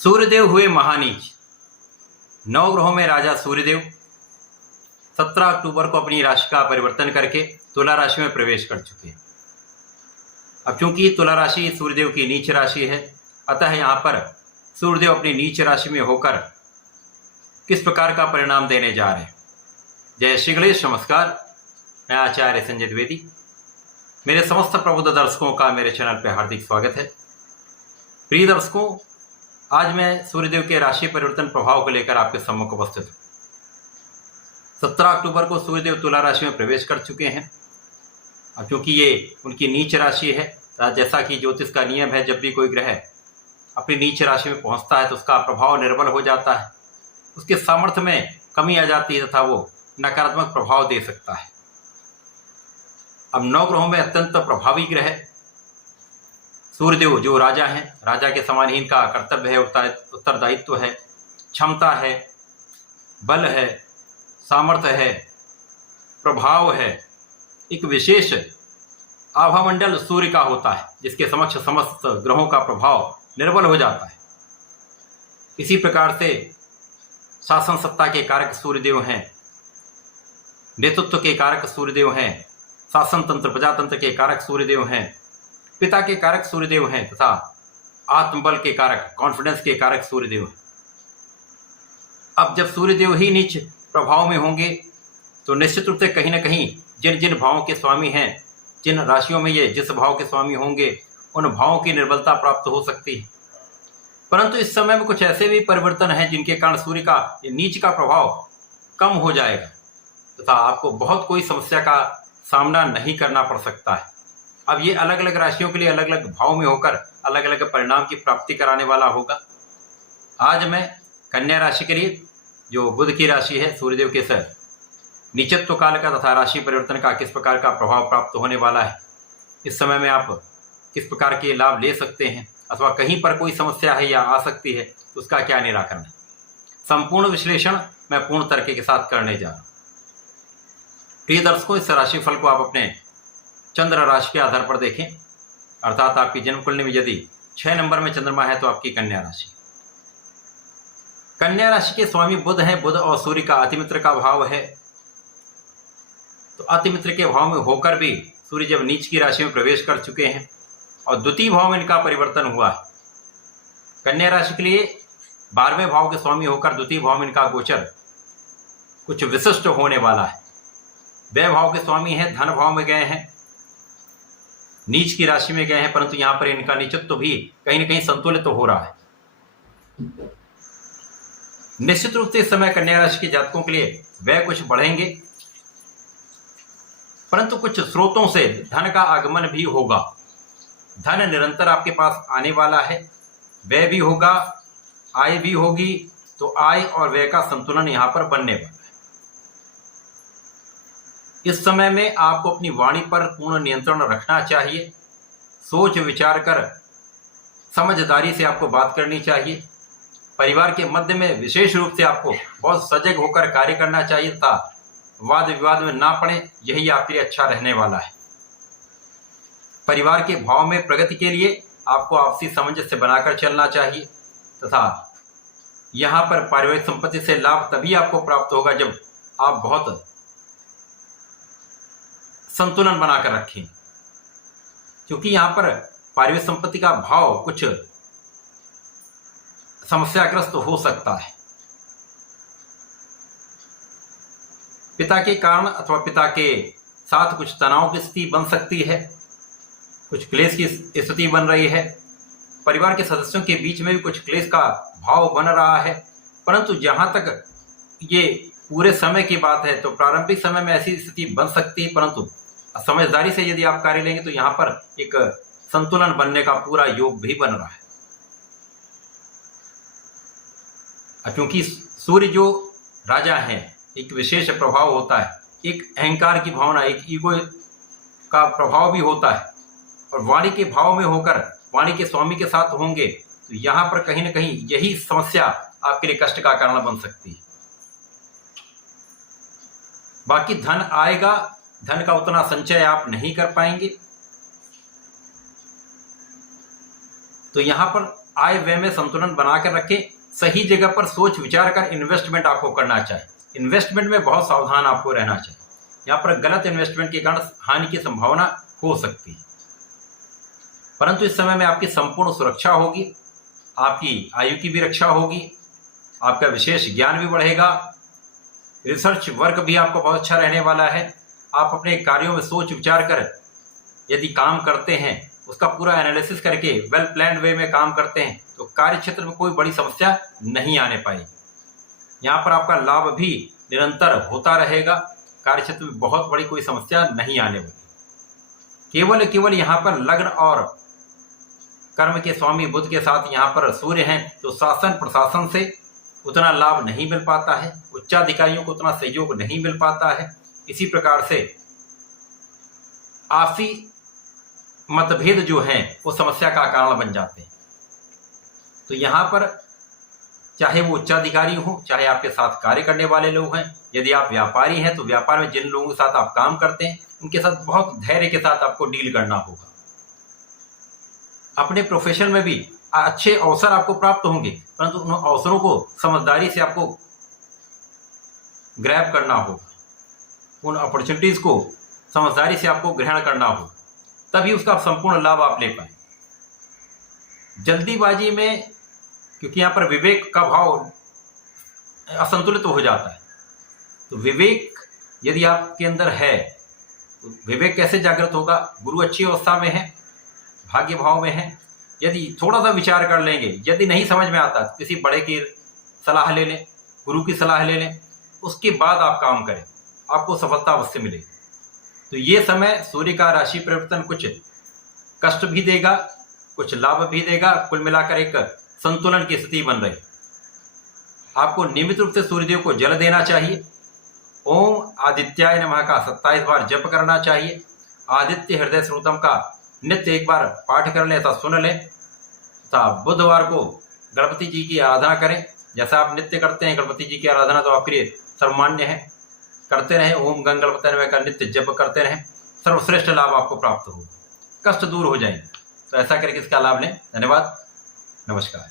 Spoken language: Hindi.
सूर्यदेव हुए महानीच। नवग्रहों में राजा सूर्यदेव 17 अक्टूबर को अपनी राशि का परिवर्तन करके तुला राशि में प्रवेश कर चुके हैं। अब चूंकि तुला राशि सूर्यदेव की नीच राशि है, अतः यहाँ पर सूर्यदेव अपनी नीच राशि में होकर किस प्रकार का परिणाम देने जा रहे हैं। जय श्री गणेश, नमस्कार। मैं आचार्य संजय द्विवेदी। मेरे समस्त प्रबुद्ध दर्शकों का मेरे चैनल पर हार्दिक स्वागत है। प्रिय दर्शकों, आज मैं सूर्यदेव के राशि परिवर्तन प्रभाव को लेकर आपके सम्मुख उपस्थित हूँ। 17 अक्टूबर को सूर्यदेव तुला राशि में प्रवेश कर चुके हैं। अब क्योंकि ये उनकी नीच राशि है, जैसा कि ज्योतिष का नियम है, जब भी कोई ग्रह अपनी नीच राशि में पहुंचता है तो उसका प्रभाव निर्बल हो जाता है, उसके सामर्थ्य में कमी आ जाती है तथा वो नकारात्मक प्रभाव दे सकता है। अब 9 ग्रहों में अत्यंत प्रभावी ग्रह सूर्यदेव जो राजा हैं, राजा के समान ही इनका कर्तव्य है, उत्तरदायित्व है, क्षमता है, बल है, सामर्थ्य है, प्रभाव है। एक विशेष आभामंडल सूर्य का होता है जिसके समक्ष समस्त ग्रहों का प्रभाव निर्बल हो जाता है। इसी प्रकार से शासन सत्ता के कारक सूर्यदेव हैं, नेतृत्व के कारक सूर्यदेव हैं, शासन तंत्र प्रजातंत्र के कारक सूर्यदेव हैं, पिता के कारक सूर्यदेव हैं तथा आत्मबल के कारक, कॉन्फिडेंस के कारक सूर्यदेव हैं। अब जब सूर्यदेव ही नीच प्रभाव में होंगे तो निश्चित रूप से कहीं न कहीं जिन जिन भावों के स्वामी हैं, जिन राशियों में ये जिस भाव के स्वामी होंगे, उन भावों की निर्बलता प्राप्त हो सकती है। परंतु इस समय में कुछ ऐसे भी परिवर्तन हैं जिनके कारण सूर्य का नीच का प्रभाव कम हो जाएगा तथा आपको बहुत कोई समस्या का सामना नहीं करना पड़ सकता है। अब ये अलग अलग राशियों के लिए अलग अलग भाव में होकर अलग अलग परिणाम की प्राप्ति कराने वाला होगा। आज मैं कन्या राशि के लिए, जो बुध की राशि है, सूर्यदेव के सर नीचत्व काल का तथा राशि परिवर्तन का किस प्रकार का प्रभाव प्राप्त होने वाला है, इस समय में आप किस प्रकार के लाभ ले सकते हैं अथवा कहीं पर कोई समस्या है या आ सकती है तो उसका क्या निराकरण है, संपूर्ण विश्लेषण मैं पूर्ण तर्क के साथ करने जा रहा हूँ। प्रिय दर्शकों, इस राशिफल को आप अपने चंद्र राशि के आधार पर देखें, अर्थात आपकी जन्म कुंडली में यदि 6 नंबर में चंद्रमा है तो आपकी कन्या राशि। कन्या राशि के स्वामी बुध हैं। बुध और सूर्य का अतिमित्र का भाव है, तो अतिमित्र के भाव में होकर भी सूर्य जब नीच की राशि में प्रवेश कर चुके हैं और द्वितीय भाव में इनका परिवर्तन हुआ है। कन्या राशि के लिए 12वें भाव के स्वामी होकर द्वितीय भाव में इनका गोचर कुछ विशिष्ट होने वाला है। व्यय भाव के स्वामी हैं, धन भाव में गए हैं, नीच की राशि में गए हैं, परंतु यहां पर इनका नीचत्व भी कहीं न कहीं संतुलित हो रहा है। निश्चित रूप से इस समय कन्या राशि के जातकों के लिए व्यय कुछ बढ़ेंगे, परंतु कुछ स्रोतों से धन का आगमन भी होगा। धन निरंतर आपके पास आने वाला है, व्यय भी होगा, आय भी होगी, तो आय और व्यय का संतुलन यहां पर बनने वाला है। इस समय में आपको अपनी वाणी पर पूर्ण नियंत्रण रखना चाहिए। सोच विचार कर समझदारी से आपको बात करनी चाहिए। परिवार के मध्य में विशेष रूप से आपको बहुत सजग होकर कार्य करना चाहिए तथा वाद विवाद में ना पड़े, यही आपके लिए अच्छा रहने वाला है। परिवार के भाव में प्रगति के लिए आपको आपसी सामंजस्य बनाकर चलना चाहिए तथा यहाँ पर पारिवारिक संपत्ति से लाभ तभी आपको प्राप्त होगा जब आप बहुत संतुलन बनाकर रखें, क्योंकि यहाँ पर पारिवारिक संपत्ति का भाव कुछ समस्याग्रस्त हो सकता है। पिता के कारण अथवा पिता के साथ कुछ तनाव की स्थिति बन सकती है, कुछ क्लेश की स्थिति बन रही है। परिवार के सदस्यों के बीच में भी कुछ क्लेश का भाव बन रहा है, परंतु जहां तक ये पूरे समय की बात है तो प्रारंभिक समय में ऐसी स्थिति बन सकती है, परंतु समझदारी से यदि आप कार्य लेंगे तो यहाँ पर एक संतुलन बनने का पूरा योग भी बन रहा है। क्योंकि सूर्य जो राजा है, एक विशेष प्रभाव होता है, एक अहंकार की भावना, एक ईगो का प्रभाव भी होता है, और वाणी के भाव में होकर वाणी के स्वामी के साथ होंगे तो यहाँ पर कहीं न कहीं यही समस्या आपके लिए कष्ट का कारण बन सकती है। बाकी धन आएगा, धन का उतना संचय आप नहीं कर पाएंगे, तो यहाँ पर आय व्यय में संतुलन बनाकर रखें। सही जगह पर सोच विचार कर इन्वेस्टमेंट आपको करना चाहिए। इन्वेस्टमेंट में बहुत सावधान आपको रहना चाहिए। यहाँ पर गलत इन्वेस्टमेंट के कारण हानि की संभावना हो सकती है, परंतु इस समय में आपकी संपूर्ण सुरक्षा होगी, आपकी आयु की भी रक्षा होगी, आपका विशेष ज्ञान भी बढ़ेगा, रिसर्च वर्क भी आपको बहुत अच्छा रहने वाला है। आप अपने कार्यों में सोच विचार कर यदि काम करते हैं, उसका पूरा एनालिसिस करके वेल प्लान्ड वे में काम करते हैं, तो कार्य क्षेत्र में कोई बड़ी समस्या नहीं आने पाएगी। यहाँ पर आपका लाभ भी निरंतर होता रहेगा, कार्य क्षेत्र में बहुत बड़ी कोई समस्या नहीं आने वाली। केवल यहाँ पर लग्न और कर्म के स्वामी बुध के साथ यहाँ पर सूर्य हैं, तो शासन प्रशासन से उतना लाभ नहीं मिल पाता है, उच्चाधिकारियों को उतना सहयोग नहीं मिल पाता है। इसी प्रकार से आपसी मतभेद जो हैं वो समस्या का कारण बन जाते हैं। तो यहाँ पर चाहे वो उच्चाधिकारी हो, चाहे आपके साथ कार्य करने वाले लोग हैं, यदि आप व्यापारी हैं तो व्यापार में जिन लोगों के साथ आप काम करते हैं उनके साथ बहुत धैर्य के साथ आपको डील करना होगा। अपने प्रोफेशन में भी अच्छे अवसर आपको प्राप्त होंगे, परंतु उन अवसरों को समझदारी से आपको ग्रैब करना होगा, उन अपॉर्चुनिटीज को समझदारी से आपको ग्रहण करना होगा, तभी उसका संपूर्ण लाभ आप ले पाए। जल्दीबाजी में, क्योंकि यहाँ पर विवेक का भाव असंतुलित हो जाता है, तो विवेक यदि आपके अंदर है तो विवेक कैसे जागृत होगा? गुरु अच्छी अवस्था में है, भाग्य भाव में है, यदि थोड़ा सा विचार कर लेंगे, यदि नहीं समझ में आता तो किसी बड़े की सलाह ले लें, गुरु की सलाह ले लें, उसके बाद आप काम करें, आपको सफलता अवश्य मिलेगी। तो ये समय सूर्य का राशि परिवर्तन कुछ कष्ट भी देगा, कुछ लाभ भी देगा, कुल मिलाकर एक संतुलन की स्थिति बन रही। आपको नियमित रूप से सूर्यदेव को जल देना चाहिए। ओम आदित्याय नमः का 27 बार जप करना चाहिए। आदित्य हृदय स्रोतम का नित्य एक बार पाठ कर लें, ऐसा सुन लें। बुधवार को गणपति जी की आराधना करें, जैसा आप नित्य करते हैं गणपति जी की आराधना, तो आपके लिए सर्वमान्य है। करते रहें, ओम गंग गणपति नमः का नित्य जप करते रहें, सर्वश्रेष्ठ लाभ आपको प्राप्त हो, कष्ट दूर हो जाएंगे। तो ऐसा करके इसका लाभ लें। धन्यवाद, नमस्कार।